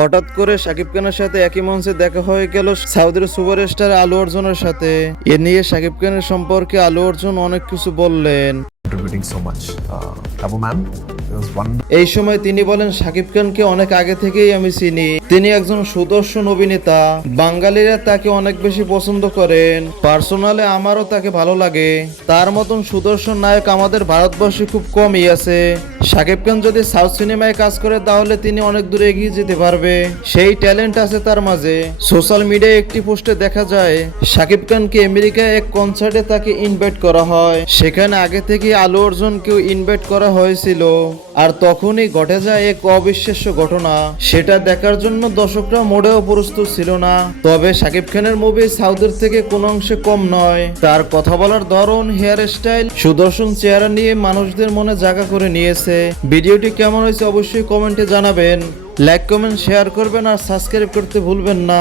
হঠাৎ করে শাকিব খানের সাথে একই মঞ্চে দেখা হয়ে গেল সাউথের সুপারস্টার আলু অর্জুনের সাথে। এ নিয়ে শাকিব খানের সম্পর্কে আলু অর্জুন অনেক কিছু বললেন। Contributing so much. Tabu ma'am, it was one. এই সময় তিনি বলেন, শাকিব খানকে অনেক আগে থেকেই আমি চিনি। তিনি একজন সুদর্শন অভিনেতা। বাঙালিরা তাকে অনেক বেশি পছন্দ করেন। পার্সোনালি আমারও তাকে ভালো লাগে। তার মতন সুদর্শন নায়ক আমাদের ভারতবর্ষে খুব কমই আছে। শাকিব খান যদি সাউথ সিনেমায় কাজ করে তাহলে তিনি অনেক দূরে এগিয়ে যেতে পারবে। সেই ট্যালেন্ট আছে তার মাঝে। সোশ্যাল মিডিয়ায় একটি পোস্টে দেখা যায় শাকিব খানকে আমেরিকায় এক কনসার্টে তাকে ইনভাইট করা হয়। সেখানে আগে থেকে আলু অর্জুনকেও ইনভাইট করা হয়েছিল। আর তখনই ঘটে যায় এক অবিশ্বাস্য ঘটনা। সেটা দেখার জন্য দর্শকরা মোটেও প্রস্তুত ছিল না। তবে শাকিব খানের মুভি সাউথের থেকে কোনো অংশে কম নয়। তার কথা বলার ধরন, হেয়ার স্টাইল, সুদর্শন চেহারা নিয়ে মানুষদের মনে জায়গা করে নিয়েছে। ভিডিওটি কেমন হয়েছে অবশ্যই কমেন্টে জানাবেন। লাইক, কমেন্ট, শেয়ার করবেন আর সাবস্ক্রাইব করতে ভুলবেন না।